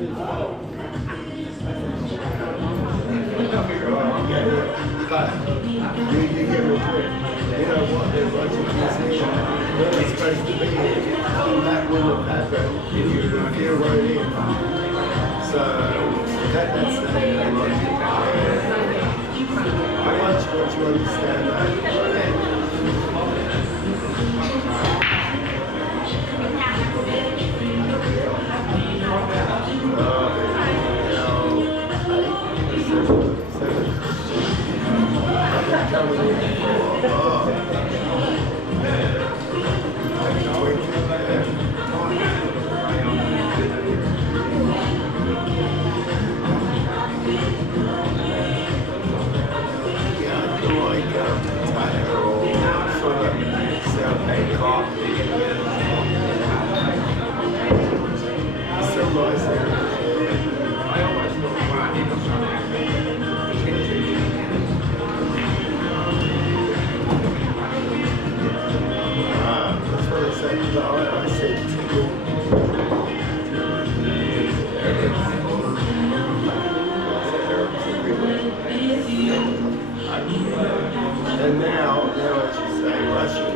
But you get a drift. You know what they're watching museum. Where they're supposed to be. And that wouldn't happen if you weren't in. So that's the logic. I want you to understand that. And now what you say, Russian,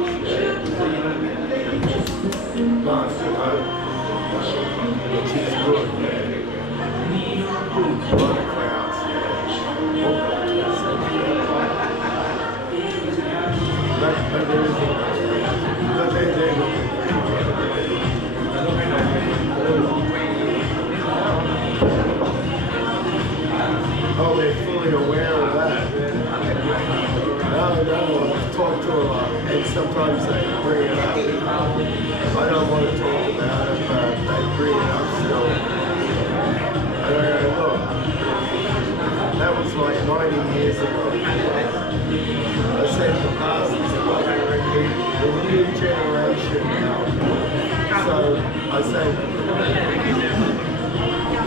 which is good, a lot of crowds, but there is oh, they're fully aware of that. No, I talk to them a lot, and sometimes they bring it up. I don't want to talk about it, but they bring it up still. And I go, look, that was like 90 years ago. I said the past is like the new generation now. So I say,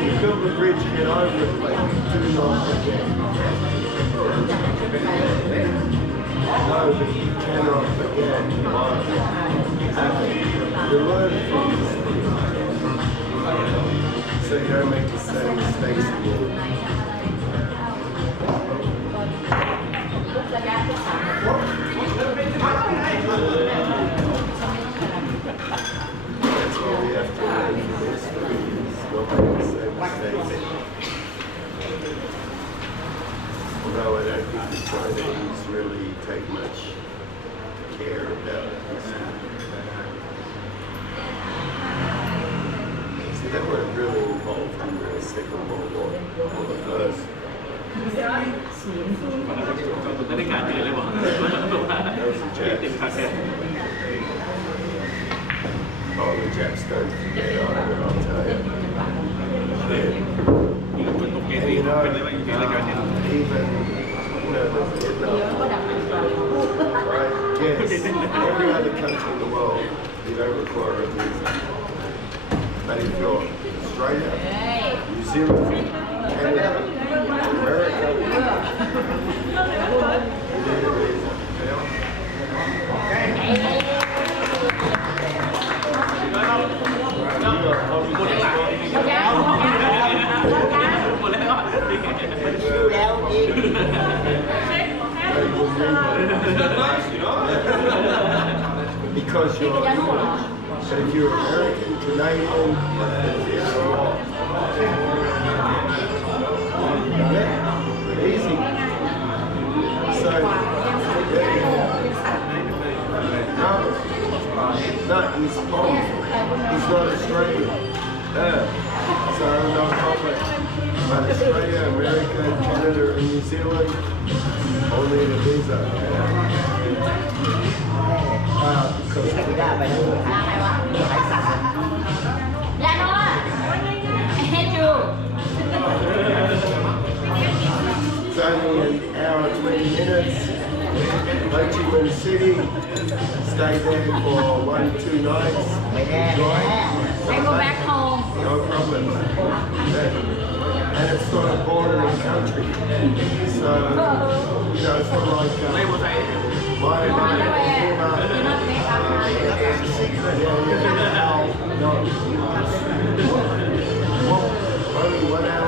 you build a bridge, get over it, but do not forget. No, but you cannot forget what happened. You learn from this thing, so you don't make the same mistakes again. That's what we have to learn from this thing, not make the same mistakes. Although I don't think the Chinese really take much care about this. See, they weren't really involved in the Second World War, or the First. That was the Japs. Oh, the Japs don't forget either, I'll tell you. And you know, even, the Vietnam, right? Yes, every other country in the world, you don't require a visa. But if you're Australia, New Zealand, Canada, America, you need a visa. Because you're but if you're American, Canadian, easy. So, no, he's not Australian. So no problem. But Australia, America, Canada, and New Zealand all need a visa. Because it's only an hour and 20 minutes. Ho Chi Minh City. Stay there for 1-2 nights. I go back home. No problem. And it's not a bordering country. So, you know, it's not like whatever.